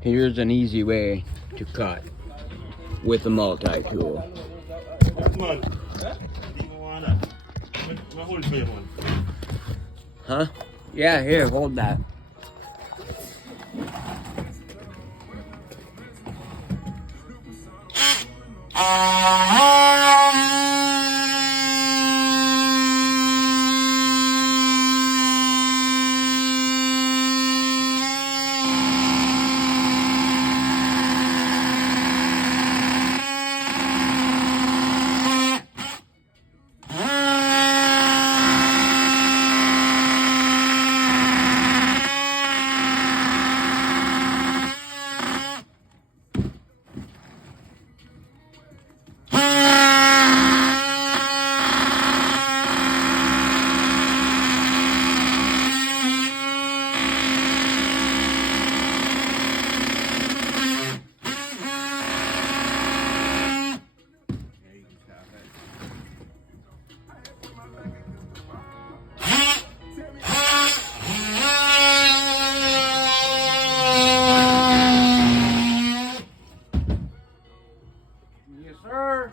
Here's an easy way to cut with a multi-tool. Huh? Yeah, here, hold that. Yes, sir.